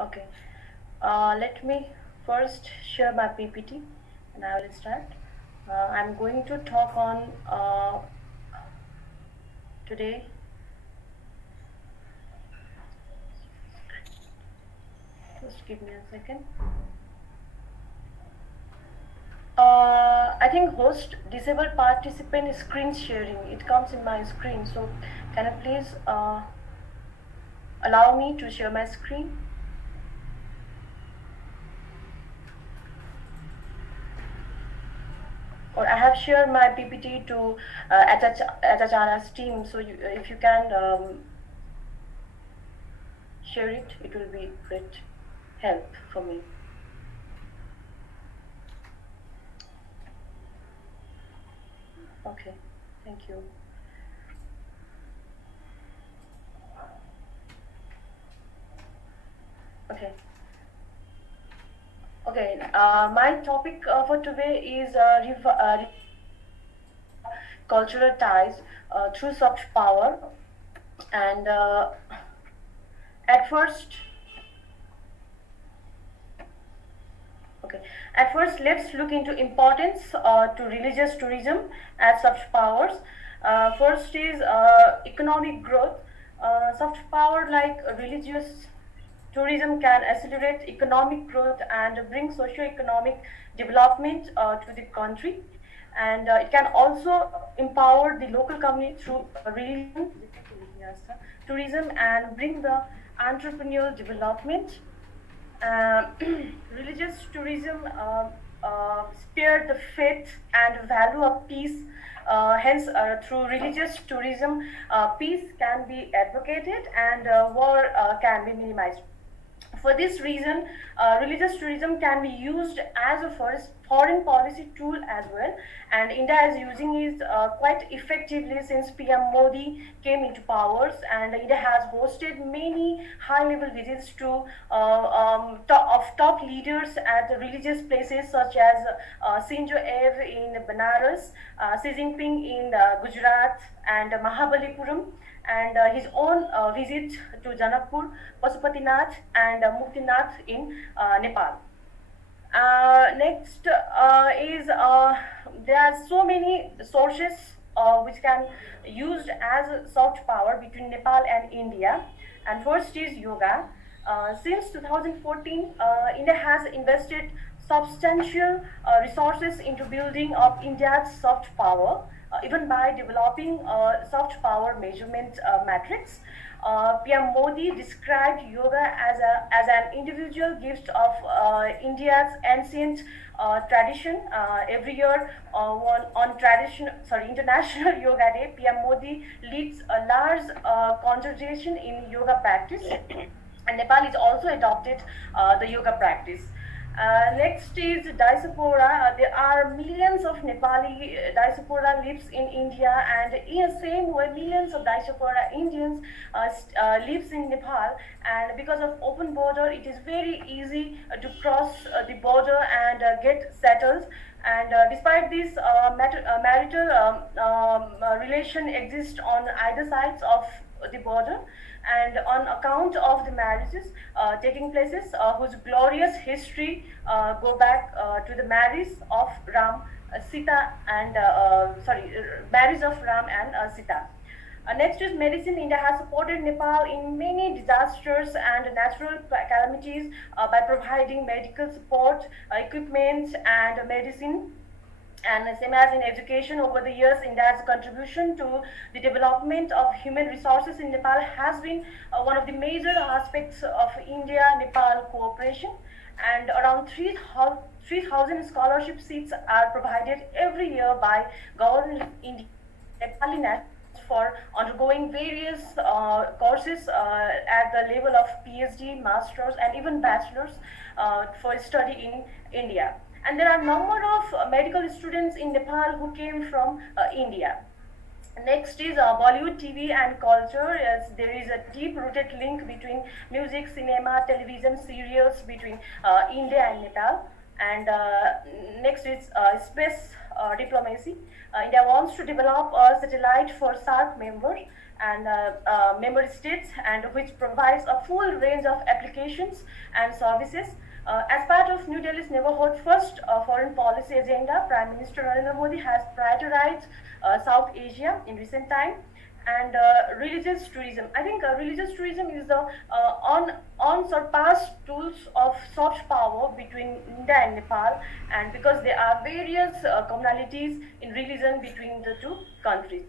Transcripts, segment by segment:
Okay. Let me first share my PPT and I will start. I'm going to talk on today. Just give me a second. I think host disabled participant screen sharing. It comes in my screen. So can you please allow me to share my screen? Or I have shared my PPT to Atachara's team. So if you can share it, it will be great help for me. Okay, thank you. Okay. Okay, my topic for today is cultural ties through soft power. And at first, okay, at first let's look into importance to religious tourism as soft powers. First is economic growth. Soft power like religious tourism can accelerate economic growth and bring socio-economic development to the country. And it can also empower the local community through religion, tourism, and bring the entrepreneurial development. uh, Religious tourism spare the faith and value of peace. Hence, through religious tourism, peace can be advocated and war can be minimized. For this reason, religious tourism can be used as a foreign policy tool as well, and India is using it quite effectively since PM Modi came into powers, and India has hosted many high-level visits to top leaders at the religious places such as Shinzo Abe in Banaras, Xi Jinping in Gujarat, and Mahabalipuram, and his own visit to Janakpur, Pasupatinath, and Muktinath in Nepal. Next is there are so many sources which can used as soft power between Nepal and India. And first is yoga. Since 2014, India has invested substantial resources into building up India's soft power, even by developing soft power measurement metrics. PM Modi described yoga as an individual gift of India's ancient tradition. Every year on International Yoga Day, PM Modi leads a large conversation in yoga practice, and Nepal is also adopted the yoga practice. Next is diaspora. There are millions of Nepali diaspora lives in India, and in the same way, millions of diaspora Indians lives in Nepal. And because of open border, it is very easy to cross the border and get settled. And despite this, marital relation exists on either sides of the border, and on account of the marriages taking places whose glorious history go back to the marriage of Ram, Sita, and marriage of Ram and Sita. Next is medicine. India has supported Nepal in many disasters and natural calamities by providing medical support, equipment, and medicine. And same as in education, over the years, India's contribution to the development of human resources in Nepal has been one of the major aspects of India-Nepal cooperation. And around 3,000 scholarship seats are provided every year by government of India, Nepali nationals, for undergoing various courses at the level of PhD, masters, and even bachelors for study in India. And there are a number of medical students in Nepal who came from India. Next is Bollywood TV and culture. Yes, there is a deep-rooted link between music, cinema, television, serials between India and Nepal. And next is space diplomacy. India wants to develop a satellite for SAARC members and member states, and which provides a full range of applications and services. As part of New Delhi's Neighborhood First foreign policy agenda, Prime Minister Narendra Modi has prioritized South Asia in recent time. And religious tourism. I think religious tourism is the unsurpassed tools of soft power between India and Nepal, and because there are various commonalities in religion between the two countries.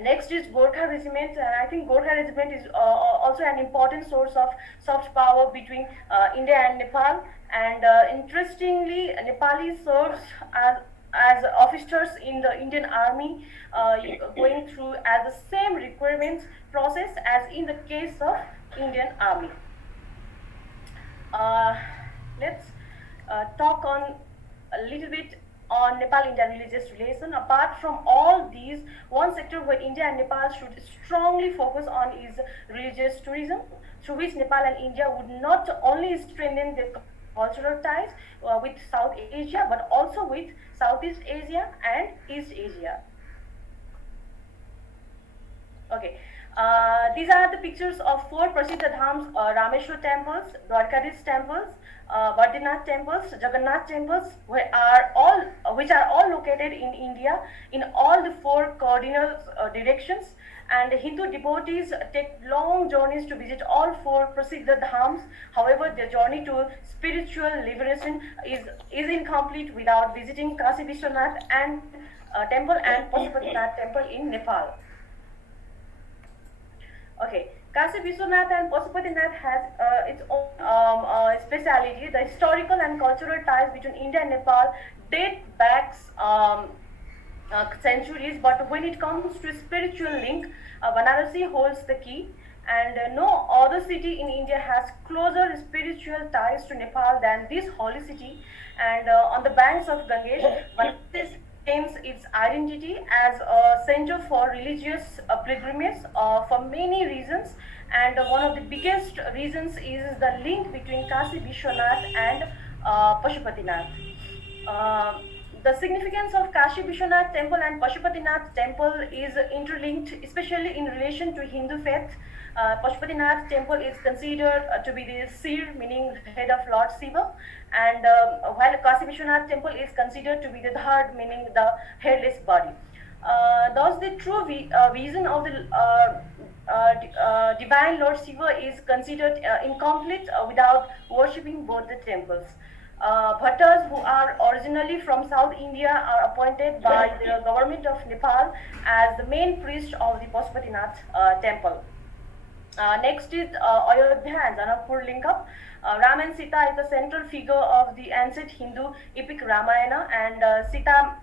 Next is Gorkha Regiment. I think Gorkha Regiment is also an important source of soft power between India and Nepal. And interestingly, Nepali serves as officers in the Indian Army, going through as the same requirements process as in the case of Indian Army. Let's talk on a little bit on Nepal-India religious relation. Apart from all these, one sector where India and Nepal should strongly focus on is religious tourism, through which Nepal and India would not only strengthen their cultural ties with South Asia, but also with Southeast Asia and East Asia. Okay, these are the pictures of 4 Prasiddha Dhams, Rameshwar temples, Dwarkadish temples, Badrinath temples, Jagannath temples, which are all located in India in all the 4 cardinal directions. And Hindu devotees take long journeys to visit all 4 Prasiddha Dhams. However, their journey to spiritual liberation is incomplete without visiting Kashi Vishwanath and temple and Pashupatinath temple in Nepal. Okay, Kashi Vishwanath and Pashupatinath has its own speciality. The historical and cultural ties between India and Nepal date back centuries, but when it comes to spiritual link, Varanasi holds the key, and no other city in India has closer spiritual ties to Nepal than this holy city. And on the banks of Ganges, Varanasi claims its identity as a center for religious pilgrimage for many reasons, and one of the biggest reasons is the link between Kashi Vishwanath and Pashupatinath. The significance of Kashi Vishwanath temple and Pashupatinath temple is interlinked, especially in relation to Hindu faith. Pashupatinath temple is considered to be the Sir, meaning the head of Lord Shiva, and while Kashi Vishwanath temple is considered to be the Dhad, meaning the headless body. Thus, the true vision of the divine Lord Shiva is considered incomplete without worshipping both the temples. Bhattas, who are originally from South India, are appointed by the government of Nepal as the main priest of the Pashupatinath temple. Next is Ayodhya and Janakpur link-up. Ram and Sita is the central figure of the ancient Hindu epic Ramayana, and Sita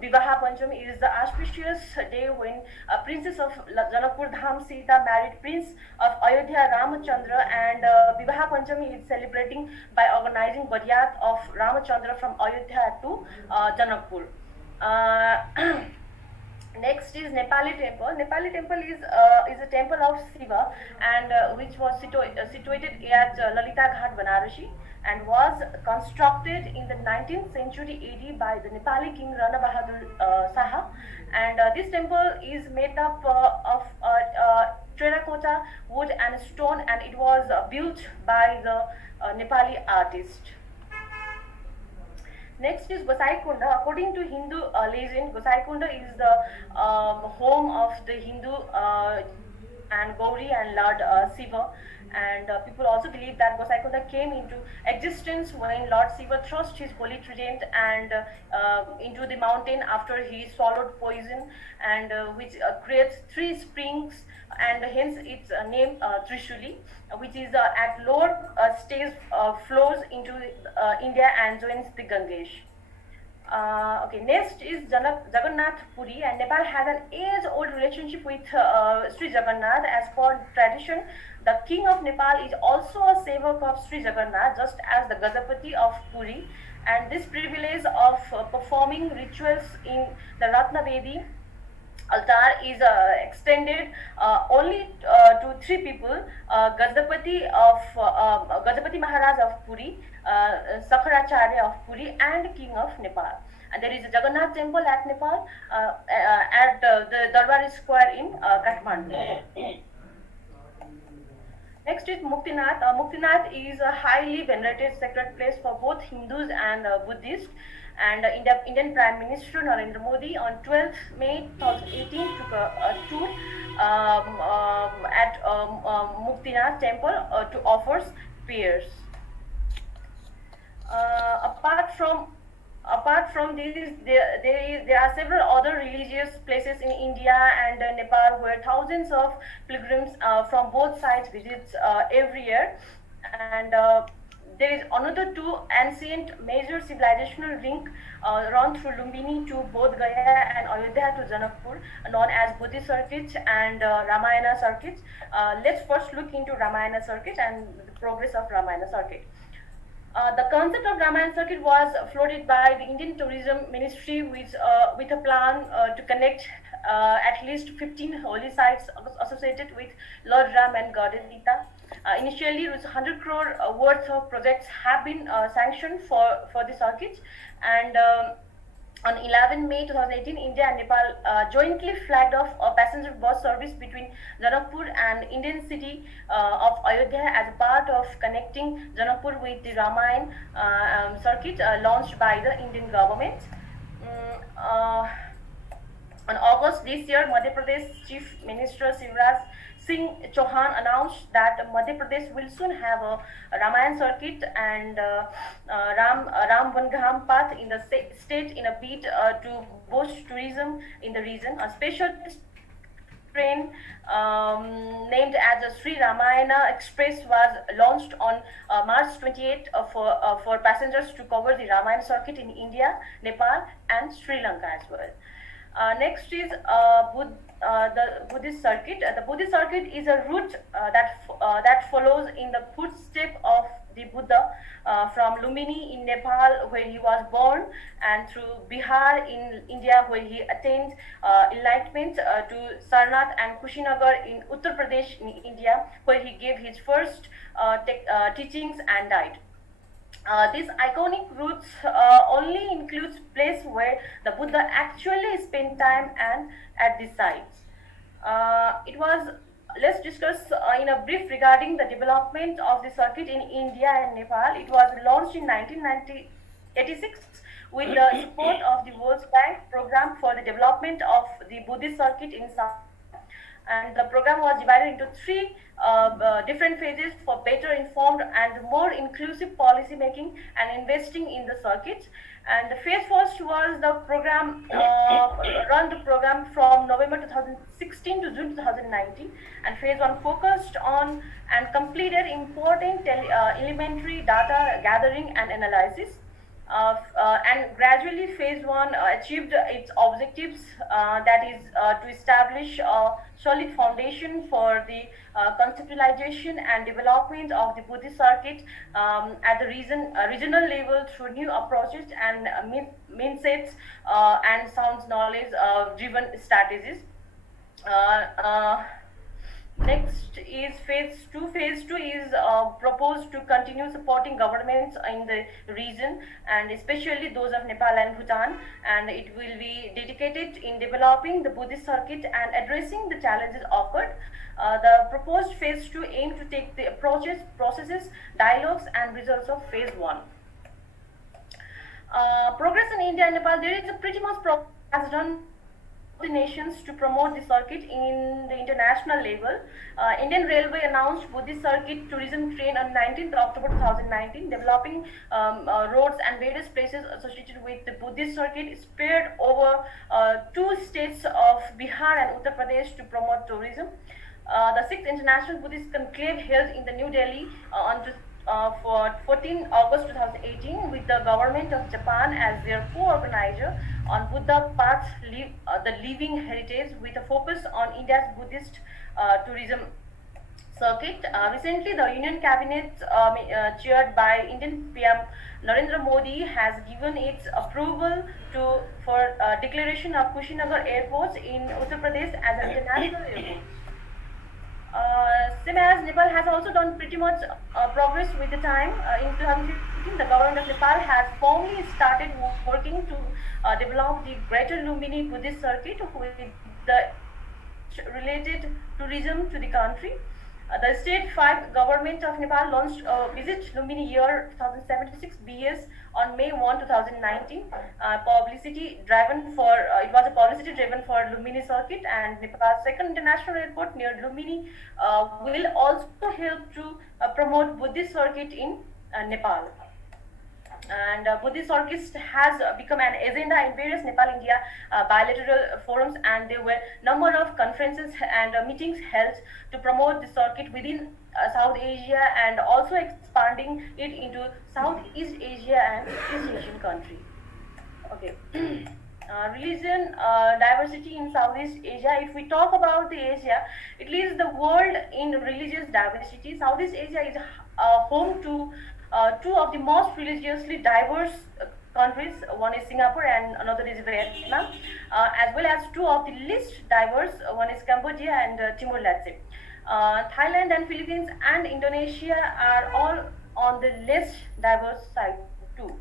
Vivaha Panchami is the auspicious day when Princess of Janakpur Dham Sita married Prince of Ayodhya Ramachandra, and Vivaha Panchami is celebrating by organizing Baryat of Ramachandra from Ayodhya to Janakpur. Next is Nepali temple. Nepali temple is a temple of Shiva, and which was situated at Lalita Ghat, Varanasi, and was constructed in the 19th century AD by the Nepali king Rana Bahadur Saha. And this temple is made up of terracotta, wood and stone, and it was built by the Nepali artist. Next is Gosaikunda. According to Hindu legend, Gosaikunda is the home of the Hindu and Gauri and Lord Shiva, and people also believe that Gosaikunda came into existence when Lord Shiva thrust his holy trident and into the mountain after he swallowed poison, and which creates 3 springs, and hence its name Trishuli, which is at lower stage flows into India and joins the Ganges. Okay, next is Jagannath Puri, and Nepal has an age-old relationship with Sri Jagannath. As per tradition, the king of Nepal is also a sevak of Sri Jagannath, just as the Gajapati of Puri, and this privilege of performing rituals in the Ratnavedi altar is extended only to three people: Gajapati Maharaj of Puri, Sakharacharya of Puri, and King of Nepal. And there is a Jagannath temple at Nepal, at the Darbar Square in Kathmandu. Next is Muktinath. Muktinath is a highly venerated sacred place for both Hindus and Buddhists. And Indian Prime Minister Narendra Modi on 12th May 2018 took a tour at Muktinath temple to offer prayers. Apart from these, there are several other religious places in India and Nepal where thousands of pilgrims from both sides visit every year. And there is another two ancient major civilizational link run through Lumbini to both Gaya and Ayodhya to Janakpur, known as Buddhist circuits and Ramayana circuits. Let's first look into Ramayana circuit and the progress of Ramayana circuit. The concept of Ramayana circuit was floated by the Indian Tourism Ministry with a plan to connect at least 15 holy sites associated with Lord Ram and Goddess Sita. Initially, 100 crore worth of projects have been sanctioned for the circuits, and on 11 May 2018, India and Nepal jointly flagged off a passenger bus service between Janakpur and Indian city of Ayodhya as a part of connecting Janakpur with the Ramayana circuit launched by the Indian government. On August this year, Madhya Pradesh Chief Minister Shivraj Singh Chauhan announced that Madhya Pradesh will soon have a Ramayana circuit and Ram Vangam path in the state in a bid to boost tourism in the region. A special train named as the Sri Ramayana Express was launched on March 28 for passengers to cover the Ramayana circuit in India, Nepal, and Sri Lanka as well. Next is the Buddhist circuit. The Buddhist circuit is a route that follows in the footsteps of the Buddha from Lumbini in Nepal, where he was born, and through Bihar in India, where he attained enlightenment, to Sarnath and Kushinagar in Uttar Pradesh in India, where he gave his first teachings and died. This iconic route only includes place where the Buddha actually spent time and at the sites. Let's discuss in a brief regarding the development of the circuit in India and Nepal. It was launched in 1986 with the support of the World Bank program for the development of the Buddhist circuit in South. And the program was divided into three different phases for better informed and more inclusive policy making and investing in the circuit. And the phase first was the program, run the program from November 2016 to June 2019, and phase one focused on and completed important elementary data gathering and analysis. And gradually phase one achieved its objectives, that is to establish a solid foundation for the conceptualization and development of the Buddhist circuit at the regional level through new approaches and mindsets and sound knowledge driven strategies. Next is phase two. Phase two is proposed to continue supporting governments in the region, and especially those of Nepal and Bhutan, and it will be dedicated in developing the Buddhist circuit and addressing the challenges occurred. The proposed phase two aims to take the approaches, processes, dialogues, and results of phase one. Progress in India and Nepal. There is a pretty much progress has done the nations to promote the circuit in the international level. Indian Railway announced Buddhist circuit tourism train on 19th October 2019, developing roads and various places associated with the Buddhist circuit spread over two states of Bihar and Uttar Pradesh to promote tourism. The 6th International Buddhist Conclave held in the New Delhi for 14 August 2018 with the government of Japan as their co-organizer on Buddha Path, the living heritage, with a focus on India's Buddhist tourism circuit. Recently, the Union Cabinet, chaired by Indian PM Narendra Modi, has given its approval for declaration of Kushinagar Airport in Uttar Pradesh as an international airport. Same as Nepal has also done pretty much progress with the time. In 2015, the government of Nepal has formally started working to develop the Greater Lumbini Buddhist Circuit with the related tourism to the country. The state 5 government of Nepal launched Visit Lumbini Year 2076 BS on May 1, 2019. Publicity driven for it was a publicity driven for Lumbini circuit, and Nepal's second international airport near Lumbini will also help to promote Buddhist circuit in Nepal. And Buddhist circuit has become an agenda in various Nepal-India bilateral forums, and there were number of conferences and meetings held to promote the circuit within South Asia, and also expanding it into Southeast Asia and East Asian country. Okay. Religion diversity in Southeast Asia. If we talk about the Asia, it leads the world in religious diversity. Southeast Asia is home to two of the most religiously diverse countries. One is Singapore and another is Vietnam, as well as two of the least diverse. One is Cambodia and Timor-Leste. Thailand and Philippines and Indonesia are all on the less diverse side too.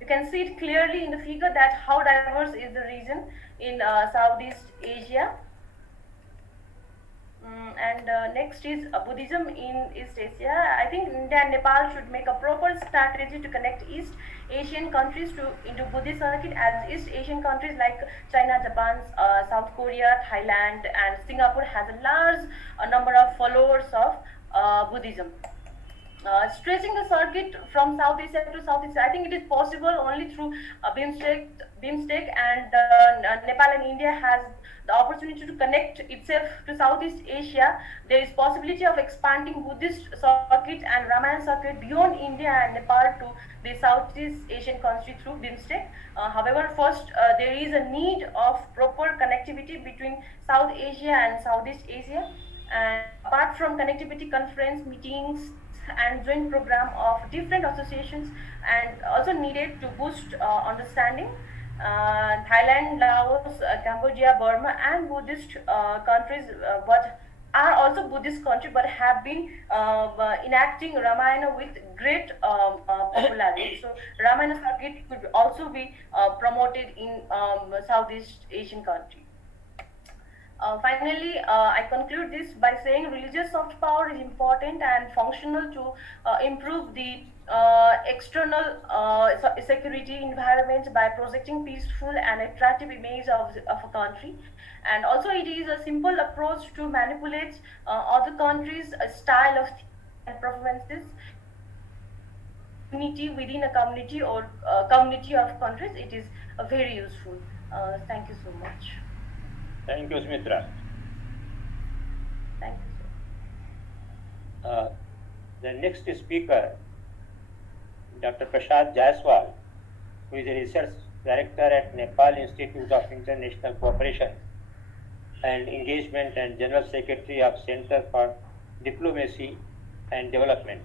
You can see it clearly in the figure that how diverse is the region in Southeast Asia. Next is Buddhism in East Asia. I think India and Nepal should make a proper strategy to connect East Asian countries into Buddhist circuit, as East Asian countries like China, Japan, South Korea, Thailand and Singapore has a large number of followers of Buddhism. Stretching the circuit from South Asia to Southeast Asia, I think it is possible only through BIMSTEC, and Nepal and India has the opportunity to connect itself to Southeast Asia. There is possibility of expanding Buddhist circuit and Ramayana circuit beyond India and Nepal to the Southeast Asian country through BIMSTEC. However, first there is a need of proper connectivity between South Asia and Southeast Asia. And apart from connectivity, conference, meetings and joint program of different associations and also needed to boost understanding. Thailand, Laos, Cambodia, Burma and Buddhist countries, but are also Buddhist country, but have been enacting Ramayana with great popularity. So Ramayana circuit could also be promoted in Southeast Asian country. Finally, I conclude this by saying religious soft power is important and functional to improve the external security environment by projecting peaceful and attractive image of a country. And also it is a simple approach to manipulate other countries' style of and performances. Unity within a community or community of countries, it is very useful. Thank you so much. Thank you, Smitra. Thank you, sir. The next speaker, Dr. Prasad Jaiswal, who is a research director at Nepal Institute of International Cooperation and Engagement and General Secretary of Center for Diplomacy and Development.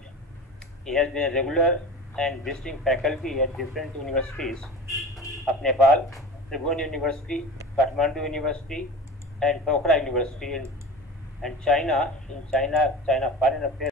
He has been a regular and visiting faculty at different universities of Nepal, Tribhuvan University, Kathmandu University, and Pokhara University, and China Foreign Affairs